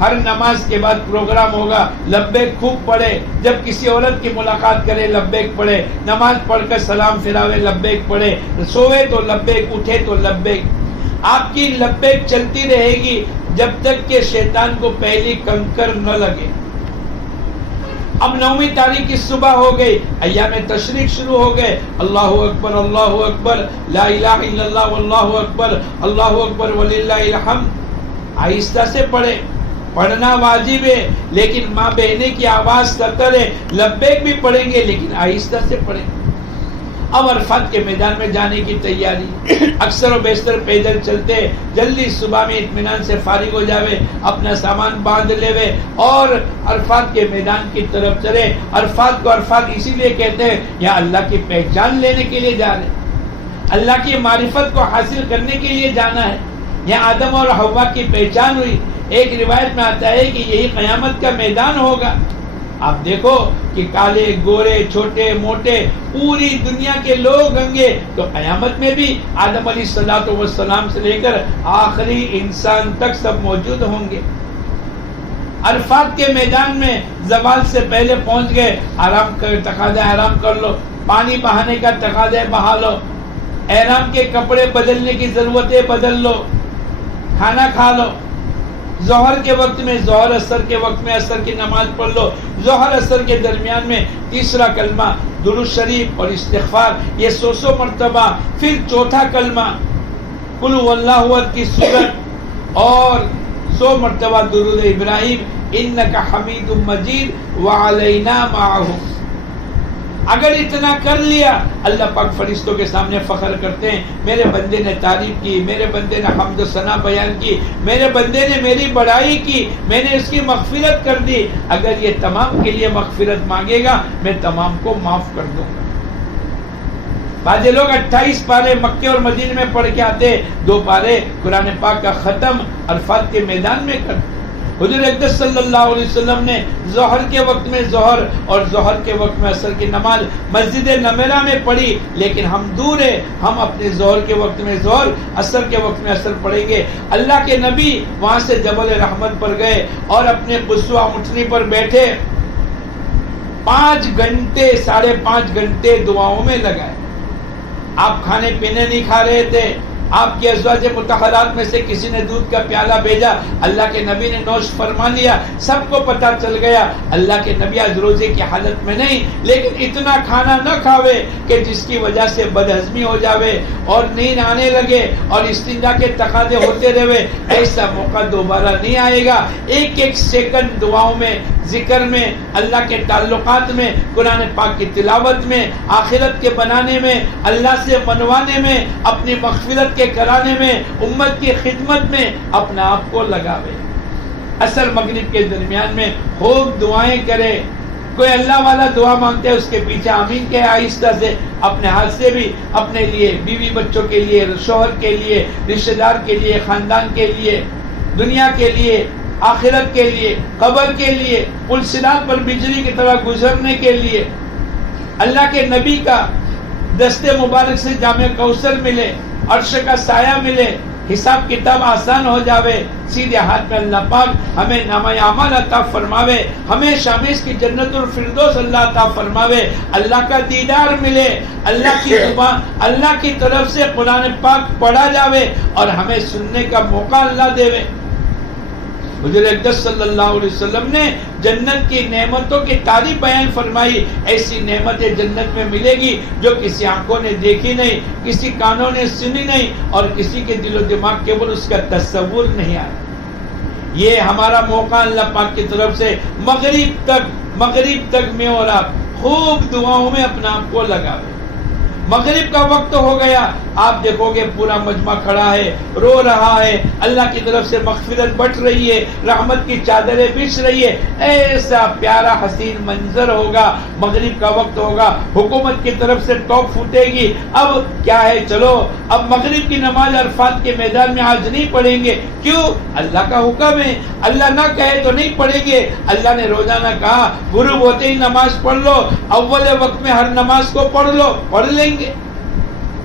ہر نماز کے بعد پروگرام ہوگا، لبیک خوب پڑھے، جب کسی عورت کی ملاقات کرے لبیک پڑھے، نماز پڑھ کر سلام پھراوے لبیک پڑھے، سوئے تو لبیک، اٹھے تو لبیک۔ آپ کی لبیک چلتی رہے گی جب تک کہ شیطان کو پہلی کنکر نہ لگے۔ اب 9ویں تاریخ کی صبح ہو گئی، ایام تشریق شروع ہو گئے، اللہ اکبر اللہ اکبر لا الہ الا اللہ واللہ اکبر اللہ اکبر وللہ الحمد۔ آہستہ سے پڑھے، پڑھنا واجب ہے لیکن ماں بہنے کی آواز خطر ہے، لبیک بھی پڑھیں گے لیکن آہستہ سے پڑھیں۔ اب عرفات کے میدان میں جانے کی تیاری، اکثر و بیشتر پیدل چلتے، جلدی صبح میں اطمینان سے فارغ ہو جاوے، اپنا سامان باندھ لیوے اور عرفات کے میدان کی طرف چلے۔ عرفات کو عرفات اسی لیے کہتے ہیں یا اللہ کی پہچان لینے کے لیے جا رہے، اللہ کی معرفت کو حاصل کرنے کے لیے جانا ہے۔ یہاں آدم اور حوا کی پہچان ہوئی۔ ایک روایت میں آتا ہے کہ یہی قیامت کا میدان ہوگا۔ آپ دیکھو کہ کالے گورے چھوٹے موٹے پوری دنیا کے لوگ ہوں گے، تو قیامت میں بھی آدم علیہ السلام سے لے کر آخری انسان تک سب موجود ہوں گے۔ عرفات کے میدان میں زوال سے پہلے پہنچ گئے، آرام کر تقاضا آرام کر لو، پانی بہانے کا تقاضا بہا لو، احرام کے کپڑے بدلنے کی ضرورت ہے بدل لو، کھانا کھا لو۔ ظہر کے وقت میں ظہر، اثر کے وقت میں اثر کی نماز پڑھ لو۔ ظہر اثر کے درمیان میں تیسرا کلمہ درود شریف اور استغفار، یہ 100 مرتبہ، پھر چوتھا کلمہ قل هو اللہ احد کی سورت اور 100 مرتبہ درود ابراہیم انک حمید مجید وعلینا معہ۔ اگر اتنا کر لیا، اللہ پاک فرشتوں کے سامنے فخر کرتے ہیں، میرے بندے نے تعریف کی، میرے بندے نے حمد و ثنا بیان کی، میرے بندے نے میری بڑائی کی، میں نے اس کی مغفرت کر دی۔ اگر یہ تمام کے لیے مغفرت مانگے گا، میں تمام کو معاف کر دوں گا۔ بعض لوگ 28 پارے مکے اور مدینے میں پڑھ کے آتے، 2 پارے قرآن پاک کا ختم عرفات کے میدان میں کرتے۔ حضور اقدس صلی اللہ علیہ وسلم نے ظہر کے وقت میں ظہر اور ظہر کے وقت میں عصر کی نماز مسجد نمیرہ میں پڑھی، لیکن ہم دور ہیں، ہم اپنے ظہر کے وقت میں ظہر، عصر کے وقت میں عصر پڑھیں گے۔ اللہ کے نبی وہاں سے جبل رحمت پر گئے اور اپنے قصوہ اونٹنی پر بیٹھے، 5 گھنٹے 5.5 گھنٹے دعاؤں میں لگائے۔ آپ کھانے پینے نہیں کھا رہے تھے، آپ کی ازواج مطہرات میں سے کسی نے دودھ کا پیالہ بھیجا، اللہ کے نبی نے نوش فرما لیا، سب کو پتا چل گیا۔ اللہ کے نبی آج روزے کی حالت میں نہیں، لیکن اتنا کھانا نہ کھاوے کہ جس کی وجہ سے بدہضمی ہو جاوے اور نیند آنے لگے اور استنجا کے تقاضے ہوتے رہے۔ ایسا موقع دوبارہ نہیں آئے گا۔ ایک ایک سیکنڈ دعاؤں میں، ذکر میں، اللہ کے تعلقات میں، قرآن پاک کی تلاوت میں، آخرت کے بنانے میں، اللہ سے منوانے میں، اپنی مغفرت کے کرانے میں، امت کی خدمت میں اپنا آپ کو لگاوے۔ عصر مغرب کے درمیان میں خوب دعائیں کرے۔ کوئی اللہ والا دعا مانگتے ہے اس کے پیچھے آمین کہ آہستہ سے، اپنے ہاتھ سے بھی، اپنے لیے، بیوی بچوں کے لیے، شوہر کے لیے، رشتہ دار کے لیے، خاندان کے لیے، دنیا کے لیے، آخرت کے لیے، قبر کے لیے، پل صراط پر بجلی کی طرح گزرنے کے لیے، اللہ کے نبی کا دست مبارک سے جامع کوثر ملے، عرش کا سایہ ملے، حساب کتاب آسان ہو جاوے، سیدھے ہاتھ میں اللہ پاک ہمیں نامہ اعمال عطا فرماوے، ہمیں شامیز کی جنت الفردوس اللہ عطا فرماوے، اللہ کا دیدار ملے، اللہ کی زبان، اللہ کی طرف سے قرآن پاک پڑھا جاوے اور ہمیں سننے کا موقع اللہ دے۔ حضور اقدس صلی اللہ علیہ وسلم نے جنت کی نعمتوں کی تعریف بیان فرمائی۔ ایسی نعمتیں جنت میں ملے گی جو کسی آنکھوں نے دیکھی نہیں، کسی کانوں نے سنی نہیں اور کسی کے دل و دماغ کے اوپر اس کا تصور نہیں آیا۔ یہ ہمارا موقع اللہ پاک کی طرف سے مغرب تک میں اور آپ خوب دعاؤں میں اپنا آپ کو لگاوے۔ مغرب کا وقت ہو گیا، آپ دیکھو گے پورا مجمع کھڑا ہے، رو رہا ہے، اللہ کی طرف سے مغفرت بٹ رہی ہے، رحمت کی چادریں بچھ رہی ہے۔ ایسا پیارا حسین منظر ہوگا، مغرب کا وقت ہوگا، حکومت کی طرف سے ٹوپ پھوٹے گی۔ اب کیا ہے، چلو اب مغرب کی نماز عرفات کے میدان میں آج نہیں پڑھیں گے۔ کیوں؟ اللہ کا حکم ہے، اللہ نہ کہے تو نہیں پڑھیں گے۔ اللہ نے روزانہ کہا غروب ہوتے ہی نماز پڑھ لو، اول وقت میں ہر نماز کو پڑھ لو، پڑھ لیں گے۔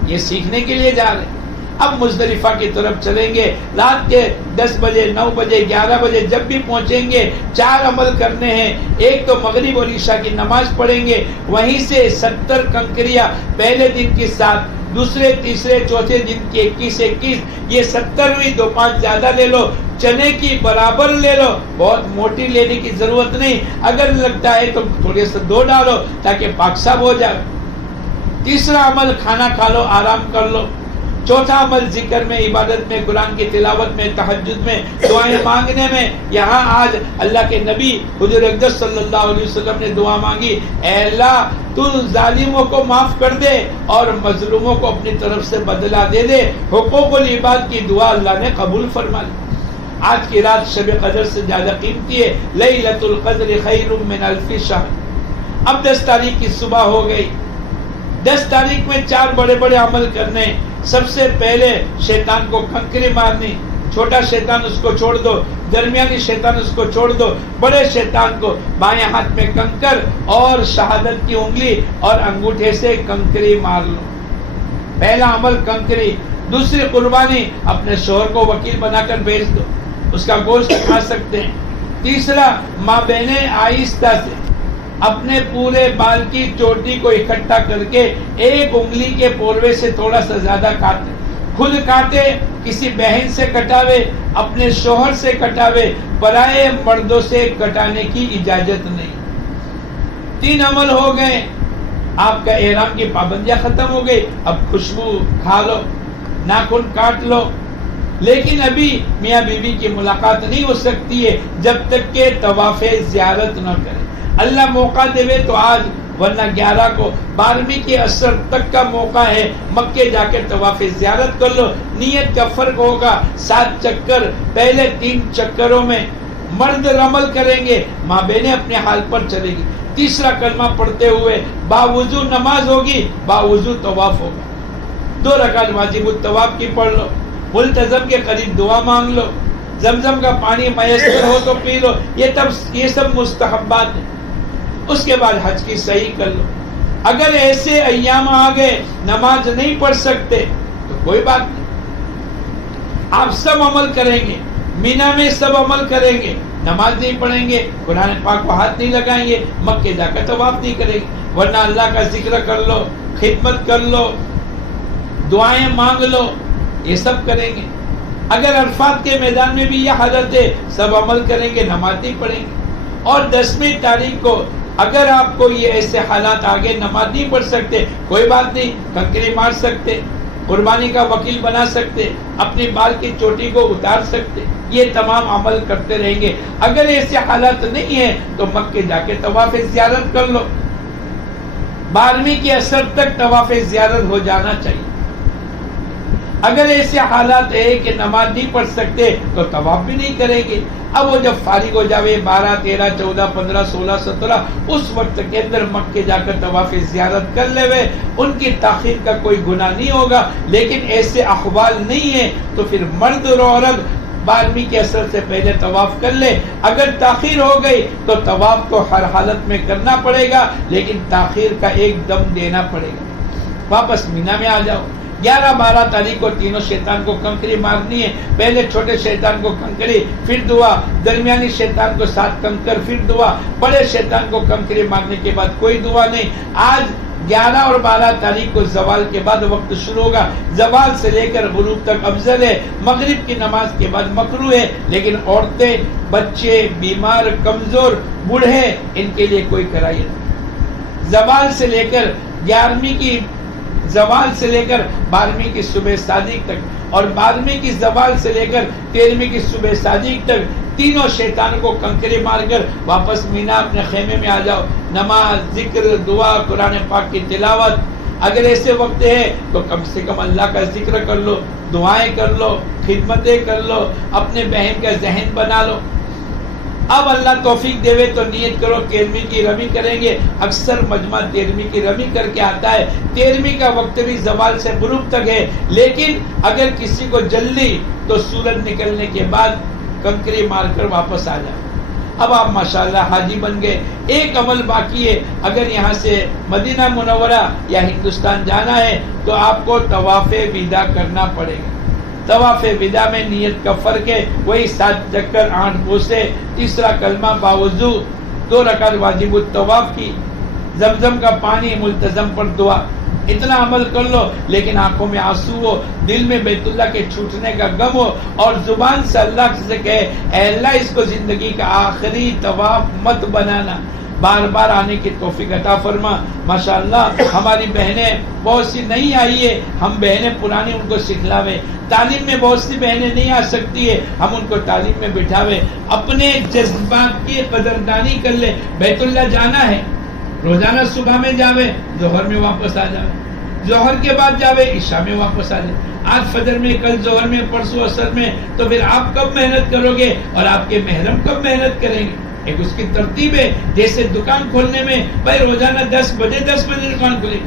یہ سیکھنے کے لیے جا رہے ہیں۔ اب مزدلفہ کی طرف چلیں گے، رات کے 10 بجے 9 بجے 11 بجے جب بھی پہنچیں گے 4 عمل کرنے ہیں۔ ایک تو مغرب اور عشاء کی نماز پڑھیں گے، وہیں سے 70 کنکریاں پہلے دن کی 7 دوسرے تیسرے چوتھے دن کی 21 یہ 70ویں 2 5 زیادہ لے لو، چنے کی برابر لے لو، بہت موٹی لینے کی ضرورت نہیں، اگر لگتا ہے تو تھوڑے سے 2 ڈالو تاکہ پاک صاف ہو جائے۔ تیسرا عمل کھانا کھا لو، آرام کر لو۔ چوتھا عمل ذکر میں، عبادت میں، قرآن کی تلاوت میں، تہجد میں، دعائیں مانگنے میں۔ یہاں آج اللہ کے نبی حضور اقدس صلی اللہ علیہ وسلم نے دعا مانگی، اے اللہ تو ظالموں کو معاف کر دے اور مظلوموں کو اپنی طرف سے بدلہ دے دے۔ حقوق العباد کی دعا اللہ نے قبول فرما لی۔ آج کی رات شب قدر سے زیادہ قیمتی ہے، لیلۃ القدر خیر من الف شہر۔ اب 10 تاریخ کی صبح ہو گئی، 10 تاریخ میں 4 بڑے بڑے عمل کرنے۔ سب سے پہلے شیطان کو کنکری مارنی، چھوٹا شیطان اس کو چھوڑ دو، درمیانی شیطان اس کو چھوڑ دو، بڑے شیطان کو بائیں ہاتھ میں کنکر اور شہادت کی انگلی اور انگوٹھے سے کنکری مار لو۔ پہلا عمل کنکری۔ دوسری قربانی، اپنے شوہر کو وکیل بنا کر بھیج دو، اس کا گوشت کھا سکتے ہیں۔ تیسرا، ماں بہنیں آہستہ سے اپنے پورے بال کی چوٹی کو اکٹھا کر کے ایک انگلی کے پورے سے تھوڑا سا زیادہ کاٹے، خود کاٹے، کسی بہن سے کٹاوے، اپنے شوہر سے کٹاوے، پرائے مردوں سے کٹانے کی اجازت نہیں۔ 3 عمل ہو گئے، آپ کا احرام کی پابندیاں ختم ہو گئی۔ اب خوشبو کھا لو، ناخن کاٹ لو، لیکن ابھی میاں بیوی کی ملاقات نہیں ہو سکتی ہے جب تک کہ طواف زیارت نہ کرے۔ اللہ موقع دے تو آج، ورنہ 11 کو 12ویں کی عصر تک کا موقع ہے، مکے جا کے طواف زیارت کر لو۔ نیت کا فرق ہوگا، 7 چکر، پہلے 3 چکروں میں مرد رمل کریں گے، ماں بہنیں اپنے حال پر چلے گی۔ تیسرا کلمہ پڑھتے ہوئے باوضو نماز ہوگی، باوضو طواف ہوگا۔ 2 رکعت واجب الطواف کی پڑھ لو، ملتزم کے قریب دعا مانگ لو، زمزم کا پانی میسر ہو تو پی لو، یہ سب مستحبات ہیں۔ اس کے بعد حج کی صحیح کر لو۔ اگر ایسے ایام آ گئے نماز نہیں پڑھ سکتے تو کوئی بات نہیں، آپ سب عمل کریں گے، مینا میں سب عمل کریں گے، نماز نہیں پڑھیں گے، قرآن پاک کو ہاتھ نہیں لگائیں گے، مکے جا کر طواف نہیں کریں گے، ورنہ اللہ کا ذکر کر لو، خدمت کر لو، دعائیں مانگ لو، یہ سب کریں گے۔ اگر عرفات کے میدان میں بھی یہ حالت ہے، سب عمل کریں گے، نماز نہیں پڑھیں گے۔ اور 10ویں تاریخ کو اگر آپ کو یہ ایسے حالات آگے نماز نہیں پڑھ سکتے، کوئی بات نہیں، کنکری مار سکتے، قربانی کا وکیل بنا سکتے، اپنی بال کی چوٹی کو اتار سکتے، یہ تمام عمل کرتے رہیں گے۔ اگر ایسے حالات نہیں ہیں تو مکے جا کے طواف زیارت کر لو۔ 12ویں کے عصر تک طواف زیارت ہو جانا چاہیے۔ اگر ایسے حالات ہے کہ نماز نہیں پڑھ سکتے تو طواف بھی نہیں کریں گے۔ اب وہ جب فارغ ہو جاوے 12 13 14 15 16 17 اس وقت کے اندر مکے جا کر طواف زیارت کر لے وے، ان کی تاخیر کا کوئی گناہ نہیں ہوگا۔ لیکن ایسے احوال نہیں ہے تو پھر مرد اور عورت 12ویں کے عصر سے پہلے طواف کر لے۔ اگر تاخیر ہو گئی تو طواف کو ہر حالت میں کرنا پڑے گا، لیکن تاخیر کا ایک دم دینا پڑے گا۔ واپس مینا میں آ جاؤ۔ 11 12 تاریخ کو تینوں شیطان کو کنکری مارنی ہے۔ پہلے چھوٹے شیطان کو کنکری، پھر دعا، درمیانی شیطان کو 7 کنکر، پھر دعا، بڑے شیطان کو کنکری مارنے کے بعد کوئی دعا نہیں۔ آج 11 اور 12 تاریخ کو زوال کے بعد وقت شروع ہوگا۔ زوال سے لے کر غروب تک افضل ہے، مغرب کی نماز کے بعد مکروہ ہے، لیکن عورتیں، بچے، بیمار، کمزور، بوڑھے، ان کے لیے کوئی کراہیت نہیں۔ زوال سے لے کر 11ویں کی زوال سے لے کر 12ویں کی صبح صادق تک، اور 12ویں کی زوال سے لے کر 13ویں کی صبح صادق تک تینوں شیطان کو کنکری مار کر واپس مینا اپنے خیمے میں آ جاؤ۔ نماز، ذکر، دعا، قرآن پاک کی تلاوت۔ اگر ایسے وقت ہے تو کم سے کم اللہ کا ذکر کر لو، دعائیں کر لو، خدمتیں کر لو، اپنے بہن کا ذہن بنا لو۔ اب اللہ توفیق دے تو نیت کرو 13ویں کی رمی کریں گے۔ اکثر مجمع 13ویں کی رمی کر کے آتا ہے۔ 13ویں کا وقت بھی زوال سے غروب تک ہے، لیکن اگر کسی کو جلدی تو سورج نکلنے کے بعد کنکری مار کر واپس آ جائے۔ اب آپ ماشاءاللہ حاجی بن گئے۔ ایک عمل باقی ہے، اگر یہاں سے مدینہ منورہ یا ہندوستان جانا ہے تو آپ کو طواف وداع کرنا پڑے گا۔ طواف وداع میں نیت کا فرق ہے، وہی 7 چکر، 8 بوسے، تیسرا کلمہ باوضو، 2 رکعت واجب الطواف کی، زمزم کا پانی، ملتزم پر دعا۔ اتنا عمل کر لو لیکن آنکھوں میں آنسو ہو، دل میں بیت اللہ کے چھوٹنے کا غم ہو، اور زبان سے اللہ سے کہے اے اللہ اس کو زندگی کا آخری طواف مت بنانا، بار بار آنے کی توفیق عطا فرما۔ ماشاءاللہ ہماری بہنیں بہت سی نہیں آئی ہے، ہم بہنیں پرانی ان کو سکھلاوے، تعلیم میں بہت سی بہنیں نہیں آ سکتی ہے، ہم ان کو تعلیم میں بٹھاوے، اپنے جذبات کی قدردانی کر لے۔ بیت اللہ جانا ہے، روزانہ صبح میں جاوے، ظہر میں واپس آ جاوے، ظہر کے بعد جاوے، عشاء میں واپس آ جائے، آج فجر میں، کل ظہر میں، پرسوں عصر میں، تو پھر آپ کب محنت کرو گے اور آپ کے محرم کب محنت کریں گے؟ ایک اس کی ترتیب ہے، جیسے دکان کھولنے میں بھائی روزانہ 10 بجے دکان کھلے،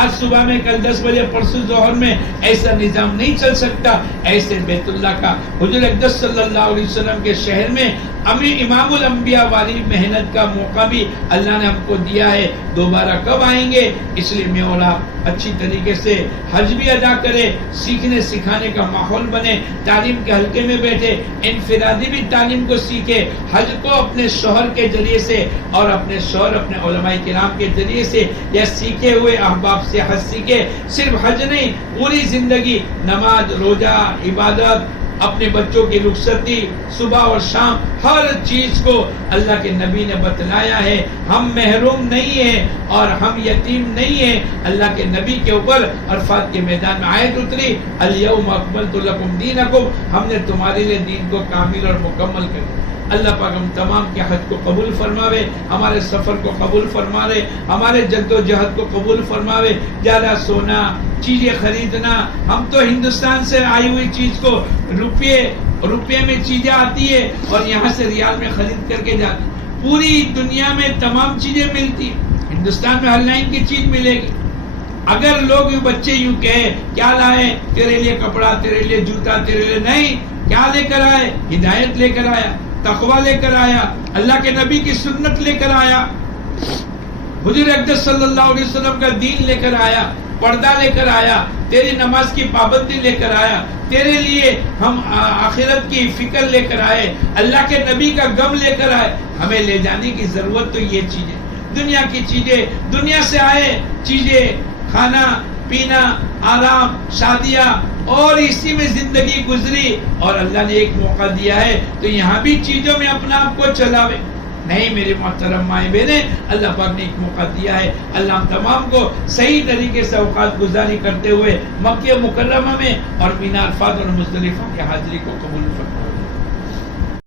آج صبح میں، کل 10 بجے، پرسوں ظہر میں، ایسا نظام نہیں چل سکتا۔ ایسے بیت اللہ کا، حضور اقدس صلی اللہ علیہ وسلم کے شہر میں امام الانبیاء والی محنت کا موقع بھی اللہ نے ہم کو دیا ہے، دوبارہ کب آئیں گے؟ اس لیے میں اور آپ اچھی طریقے سے حج بھی ادا کرے، سیکھنے سکھانے کا ماحول بنے، تعلیم کے حلقے میں بیٹھے، انفرادی بھی تعلیم کو سیکھے، حج کو اپنے شوہر کے ذریعے سے اور اپنے شوہر اپنے علماء کرام کے ذریعے سے یا سیکھے ہوئے احباب سے حج سیکھے۔ صرف حج نہیں، پوری زندگی نماز، روزہ، عبادت، اپنے بچوں کی رخصتی، صبح اور شام، ہر چیز کو اللہ کے نبی نے بتلایا ہے۔ ہم محروم نہیں ہیں اور ہم یتیم نہیں ہیں۔ اللہ کے نبی کے اوپر عرفات کے میدان میں آیت اتری، الیوم اکملت لکم دینکم، ہم نے تمہارے لیے دین کو کامل اور مکمل کر دیا۔ اللہ پاک ہم تمام کے حج کو قبول فرماوے، ہمارے سفر کو قبول فرماوے، ہمارے جد و جہد کو قبول فرماوے۔ زیادہ سونا، چیزیں خریدنا، ہم تو ہندوستان سے آئی ہوئی چیز کو روپے میں چیزیں آتی ہے اور یہاں سے ریال میں خرید کر کے جاتی، پوری دنیا میں تمام چیزیں ملتی، ہندوستان میں ہر لائن کی چیز ملے گی۔ اگر لوگ بچے یوں کہیں کیا لائے، تیرے لیے کپڑا، تیرے لیے جوتا، تیرے لیے، نہیں، کیا لے کر آئے؟ ہدایت لے کر آیا، تقویٰ لے کر آیا، اللہ کے نبی کی سنت لے کر آیا، حضور اقدس صلی اللہ علیہ وسلم کا دین لے کر آیا، پردہ لے کر آیا، تیری نماز کی پابندی لے کر آیا، تیرے لیے ہم آخرت کی فکر لے کر آئے، اللہ کے نبی کا غم لے کر آئے۔ ہمیں لے جانے کی ضرورت تو یہ چیزیں، دنیا کی چیزیں، دنیا سے آئے چیزیں، کھانا پینا، آرام، شادیاں، اور اسی میں زندگی گزری، اور اللہ نے ایک موقع دیا ہے تو یہاں بھی چیزوں میں اپنا آپ کو چلاوے۔ نہیں میرے محترم مائیں بہنیں، اللہ پاک نے ایک موقع دیا ہے، اللہ ہم تمام کو صحیح طریقے سے اوقات گزاری کرتے ہوئے مکہ مکرمہ میں اور مینا عرفات اور مزدلفہ کی حاضری کو قبول فرمائے۔